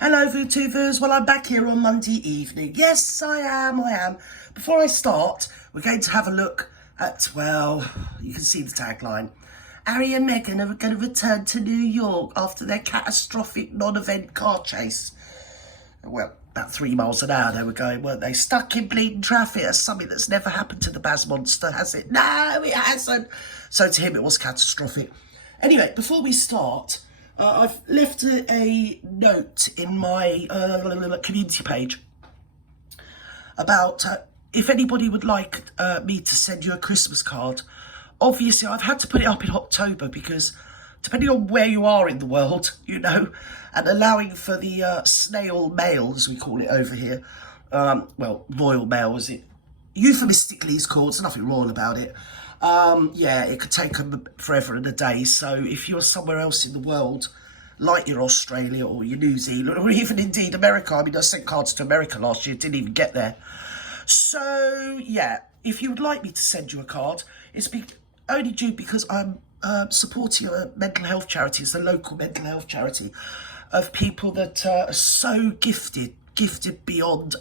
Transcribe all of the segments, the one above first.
Hello, VTubers. Well, I'm back here on Monday evening. Yes, I am. Before I start, we're going to have a look at, well, you can see the tagline. Harry and Meghan are going to return to New York after their catastrophic non-event car chase. Well, about 3 miles an hour they were going, weren't they? Stuck in bleeding traffic. That's something that's never happened to the Baz monster, has it? No, it hasn't. So to him, it was catastrophic. Anyway, before we start, I've left a note in my community page about if anybody would like me to send you a Christmas card. Obviously, I've had to put it up in October because depending on where you are in the world, you know, and allowing for the snail mail, as we call it over here, well, royal mail, as it euphemistically is called, there's nothing royal about it. Yeah, it could take them forever and a day. So if you're somewhere else in the world, like your Australia or your New Zealand, or even indeed America, I mean, I sent cards to America last year, didn't even get there. So yeah, if you would like me to send you a card, it's only due because I'm supporting a mental health charity. It's a local mental health charity of people that are so gifted beyond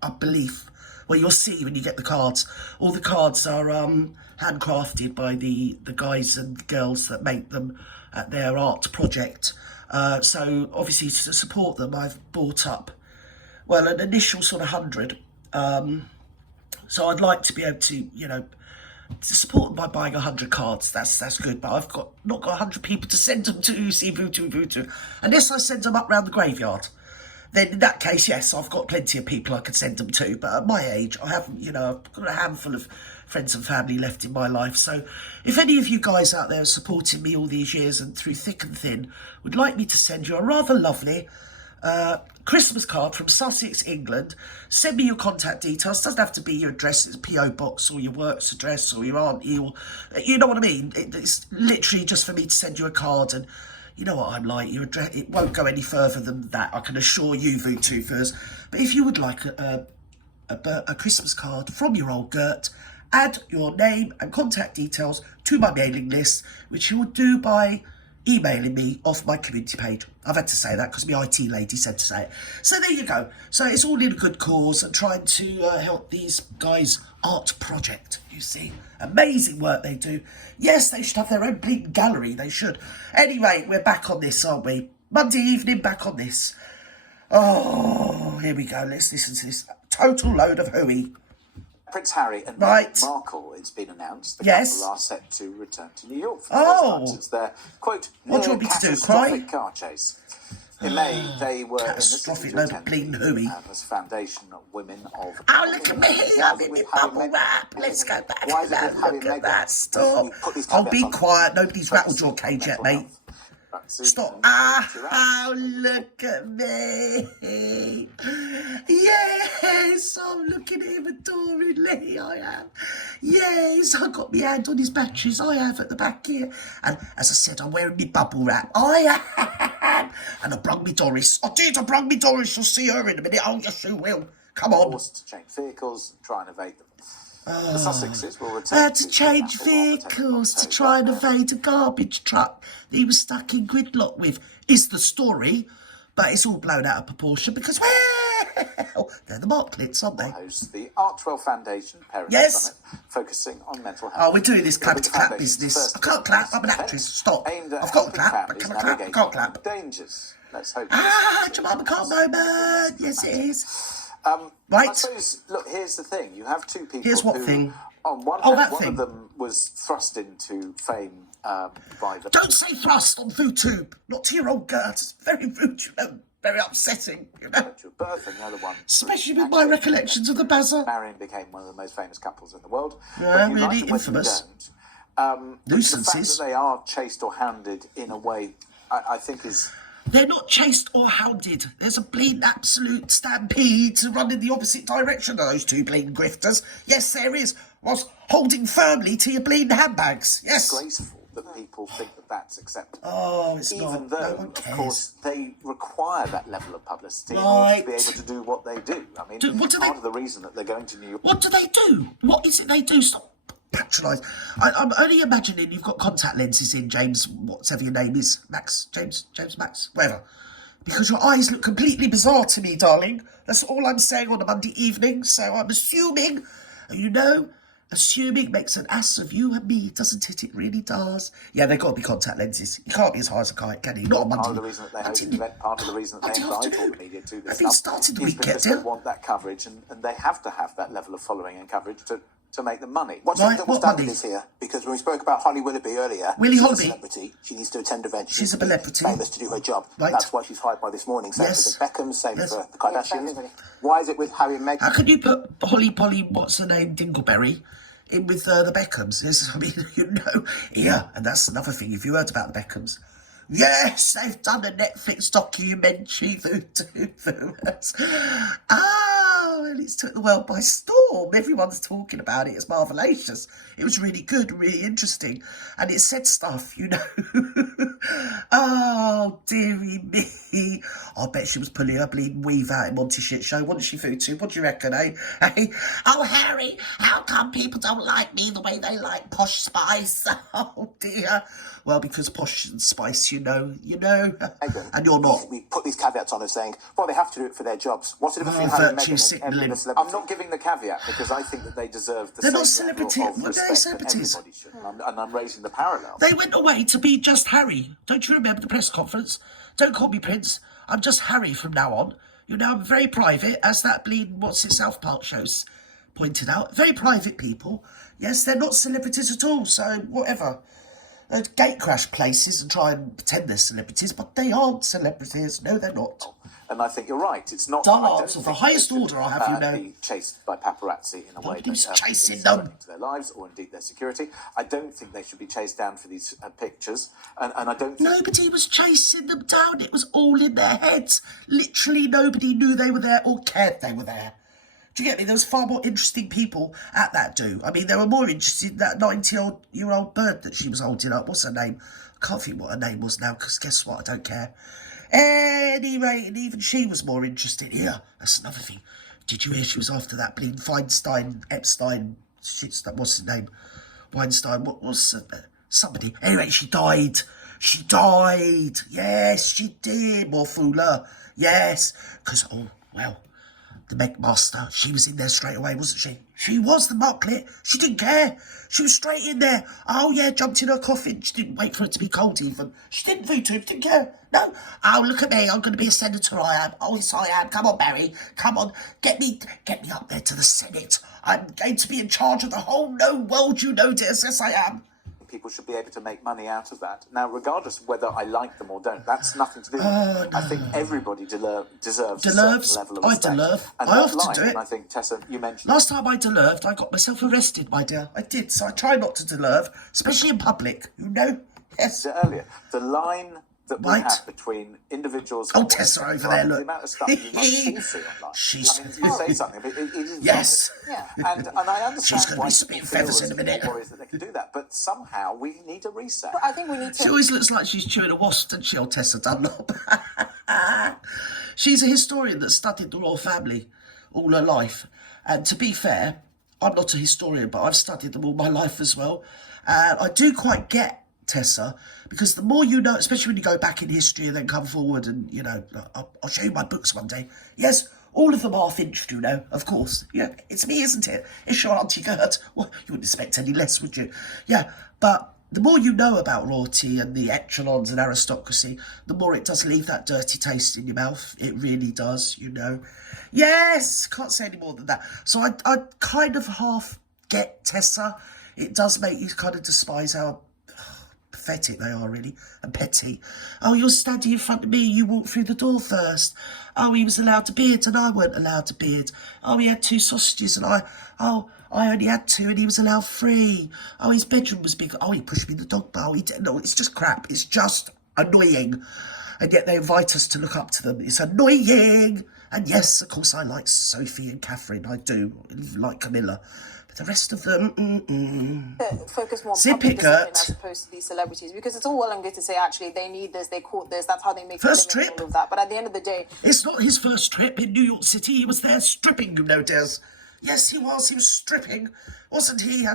a belief. Well, you'll see when you get the cards. All the cards are handcrafted by the guys and girls that make them at their art project. So obviously to support them, I've bought up, well, an initial sort of 100. So I'd like to be able to, you know, to support them by buying 100 cards. That's good, but I've not got 100 people to send them to. You see, voodoo. Unless I send them up round the graveyard. Then in that case, yes, I've got plenty of people I could send them to. But at my age, I haven't, you know, I've got a handful of friends and family left in my life. So if any of you guys out there are supporting me all these years and through thick and thin would like me to send you a rather lovely Christmas card from Sussex, England, send me your contact details. It doesn't have to be your address, it's a PO box or your works address or your auntie, or you know what I mean. It's literally just for me to send you a card. And you know what I'm like, your address, it won't go any further than that, I can assure you, VTubers. But if you would like a Christmas card from your old Gert, add your name and contact details to my mailing list, which you would do by emailing me off my community page. I've had to say that because my IT lady said to say it. So there you go. So it's all in a good cause and trying to help these guys' art project, you see. Amazing work they do. Yes, they should have their own bleeding gallery, they should. Anyway, we're back on this, aren't we? Monday evening, back on this. Oh, here we go. Let's listen to this total load of hooey. Prince Harry and Meghan Markle, it's been announced, the couple are set to return to New York for the first time since their, quote, catastrophic car chase. In May, they were in the city to attend the Foundation of Women of... Oh, look at me, I'm in my bubble wrap. Let's go back to that. Look at that, stop. Oh, be quiet. Nobody's rattled your cage yet, mate. Stop. Oh, look at me. Yes, I'm looking at him adoringly, I am. Yes, I got my hand on his batteries, I have, at the back here. And as I said, I'm wearing my bubble wrap. I am. And I brung me Doris. I did, I brung me Doris. You'll see her in a minute. Oh, yes, you will. Come on. Forced to change vehicles and try and evade them. The Sussexes will return to change vehicles to try and evade a garbage truck that he was stuck in gridlock with, is the story. But it's all blown out of proportion because, well, they're the Marklets, aren't they? Host the Artwell Foundation Parent Summit, focusing on mental health. Oh, we're doing this clap-to-clap business. I can't clap, I'm an actress. Stop. I've got to clap, but can I clap? I can't clap. Dangers. Let's hope. Jemima Carr moment. Yes, it is. Right. I suppose, look, here's the thing. You have two people thing? On one hand, one of them was thrust into fame by the... Don't say thrust on YouTube. Not to your old Gert. It's very rude, you know. Very upsetting, you know. Birth, and the other one... Especially with my recollections of the Bazza. Marion became one of the most famous couples in the world. Yeah, really infamous. Nuisances. The fact that they are chased or hounded in a way, I think is... They're not chased or hounded. There's a bleeding absolute stampede to run in the opposite direction of those two bleeding grifters. Yes, there is. Whilst holding firmly to your bleeding handbags. Yes. It's graceful that people think that that's acceptable. Oh, it's not. Even though, of course, they require that level of publicity in order to be able to do what they do. I mean, part of the reason that they're going to New York... What do they do? What is it they do? Stop patronise. I'm only imagining you've got contact lenses in, James, whatever your name is. Max, James Max, whatever. Because your eyes look completely bizarre to me, darling. That's all I'm saying on a Monday evening. So I'm assuming, you know, assuming makes an ass of you and me, doesn't it? It really does. Yeah, they've got to be contact lenses. You can't be as high as a kite, can you? Not on Monday. Part of the reason that they invite all the media to this stuff the is week, because they want that coverage, and they have to have that level of following and coverage to make the money. What's standard is here? Because when we spoke about Holly Willoughby earlier, Willie she's Holloughby, a celebrity. She needs to attend events. She's a celebrity. Famous to do her job. Right. That's why she's hired by This Morning. Same for the Beckhams, same for the Kardashians. Yes. Why is it with Harry and Meghan? How can you put Holly Polly, what's her name, Dingleberry, in with the Beckhams? Yes, I mean, you know, yeah, and that's another thing. If you heard about the Beckhams, yes, they've done a Netflix documentary. And it's took the world by storm. Everyone's talking about it. It's marvellous. It was really good, really interesting. And it said stuff, you know. Oh, dearie me. I bet she was pulling her bleeding weave out in Monty Shit Show. What did she do to? What do you reckon, eh? Hey, oh, Harry, how come people don't like me the way they like Posh Spice? Oh, dear. Well, because Posh and Spice, you know. And you're not. We put these caveats on of saying, well, they have to do it for their jobs. What's the difference between Harry and Meghan and every other celebrity? I'm not giving the caveat because I think that they deserve the They're same not level celebrities. of respect that everybody should. And I'm raising the parallel. They went away to be just Harry. Don't you remember the press conference? Don't call me Prince. I'm just Harry from now on. You know, I'm very private, as that bleeding South Park shows pointed out. Very private people. Yes, they're not celebrities at all, so whatever. Gate crash places and try and pretend they're celebrities, but they aren't celebrities. No, they're not. And I think you're right. It's not of the highest order, I'll have you know. Be chased by paparazzi in a way that chasing them to their lives or indeed their security. I don't think they should be chased down for these pictures, and I don't think nobody was chasing them down. It was all in their heads. Literally, nobody knew they were there or cared they were there. Do you get me? There was far more interesting people at that do. I mean, they were more interested in that 90-year-old bird that she was holding up. What's her name? I can't think what her name was now, because guess what? I don't care. Anyway, and even she was more interested. Yeah, that's another thing. Did you hear she was after that bleeding Feinstein, Epstein, what's his name? Weinstein, what was somebody? Anyway, she died. She died. Yes, she did. More fooler. Yes. Because, the McMaster, she was in there straight away, wasn't she? She was the Marklet. She didn't care. She was straight in there. Oh, yeah, jumped in her coffin. She didn't wait for it to be cold even. She didn't vote him, didn't care. No. Oh, look at me. I'm going to be a senator, I am. Oh, yes, I am. Come on, Barry. Come on. Get me up there to the Senate. I'm going to be in charge of the whole known world, you know, dear. Yes, I am. People should be able to make money out of that. Now, regardless of whether I like them or don't, that's nothing to do with it. No. I think everybody deserves a certain level of respect. I deserve. And I often do it. And I think, Tessa, you mentioned... Last time I deserved, I got myself arrested, my dear. I did, so I try not to deserve, especially in public, you know? Yes. Earlier, the line that we have between individuals... Oh, Tessa over there, look. The amount of stuff you must see online. She's... I mean, you say something, but it is... Yes. Yeah. And I understand she's going to why be spitting feathers in a minute. Worries that they can do that, but somehow we need a reset. But I think we need to... She always looks like she's chewing a wasp, doesn't she, old Tessa Dunlop? She's a historian that studied the royal family all her life. And to be fair, I'm not a historian, but I've studied them all my life as well. And I do quite get Tessa, because the more you know, especially when you go back in history and then come forward and, you know, I'll show you my books one day. Yes, all of them are finished, you know, of course. Yeah, it's me, isn't it? It's your Auntie Gert. Well, you wouldn't expect any less, would you? Yeah, but the more you know about royalty and the echelons and aristocracy, the more it does leave that dirty taste in your mouth. It really does, you know. Yes, can't say any more than that. So I kind of half get Tessa. It does make you kind of despise how pathetic they are, really, and petty. Oh, you're standing in front of me, you walked through the door first. Oh, he was allowed to beard and I weren't allowed to beard. Oh, he had 2 sausages and I only had 2 and he was allowed 3. Oh, his bedroom was big. Oh, he pushed me in the dog bowl. No, it's just crap. It's just annoying. And yet they invite us to look up to them. It's annoying. And yes, of course, I like Sophie and Catherine. I do. I even like Camilla. The rest of them, focus more on public discipline as opposed to these celebrities, because it's all well and good to say actually they need this, they caught this, that's how they make first a living, trip. All of that. But at the end of the day, it's not his first trip in New York City. He was there stripping, you know, Des. Yes, he was. He was stripping. Wasn't he?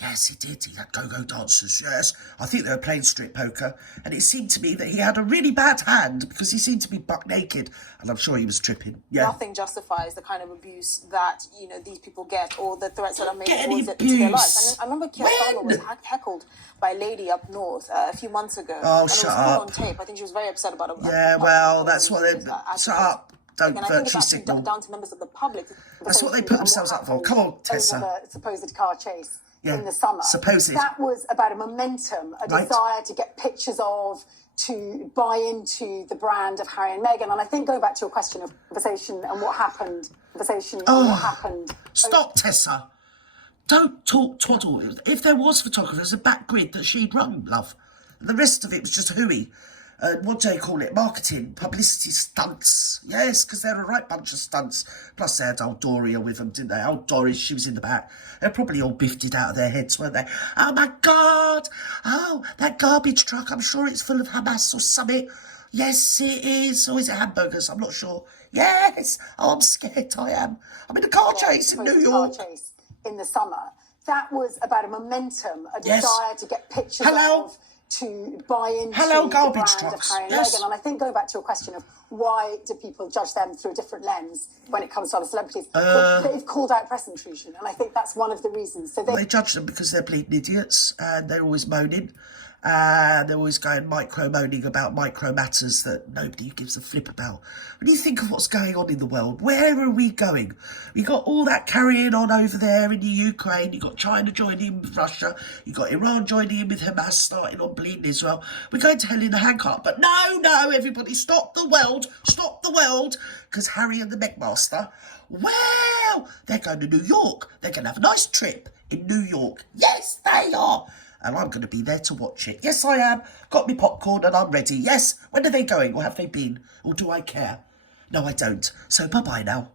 Yes, he did. He had go-go dancers, yes. I think they were playing strip poker. And it seemed to me that he had a really bad hand because he seemed to be buck naked. And I'm sure he was tripping. Yeah. Nothing justifies the kind of abuse that, these people get or the threats that are made towards it to their lives. I remember Keir Starmer was heckled by a lady up north a few months ago. Oh, and shut it was up. on tape. I think she was very upset about it. Yeah, well, that's what they... Shut up. Don't virtue signal. Down to members of the public. That's what they put themselves up for. Come on, Tessa. Over the supposed car chase in the summer. Supposed. That was about a momentum, a desire to get pictures of, to buy into the brand of Harry and Meghan. And I think going back to your question of conversation and what happened, Stop, Tessa. Don't talk twaddle. If there was photographers, a back grid that she'd run, love. And the rest of it was just hooey. What do they call it? Marketing, publicity stunts. Yes, because they're a right bunch of stunts. Plus they had old Doria with them, didn't they? Old Doris, she was in the back. They're probably all biffed it out of their heads, weren't they? Oh my God! Oh, that garbage truck, I'm sure it's full of Hamas or something. Yes, it is. Or is it hamburgers? I'm not sure. Yes! Oh, I'm scared, I am. I'm in a car chase in New York. Car chase in the summer. That was about a momentum, a desire to get pictures of, to buy into the brand of Harry and Meghan. And I think going back to your question of why do people judge them through a different lens when it comes to other celebrities, they've called out press intrusion, and I think that's one of the reasons. So they judge them because they're bleeding idiots and they're always moaning. They're always going micro-moaning about micro matters that nobody gives a flip about. When you think of what's going on in the world, where are we going? We got all that carrying on over there in the Ukraine. You got China joining in with Russia. You got Iran joining in with Hamas, starting on bleeding Israel. We're going to hell in a handcart. But no, everybody, stop the world, because Harry and the Megmaster, well, they're going to New York. They're going to have a nice trip in New York. Yes, they are. And I'm going to be there to watch it. Yes, I am. Got me popcorn and I'm ready. Yes. When are they going? Or have they been? Or do I care? No, I don't. So bye-bye now.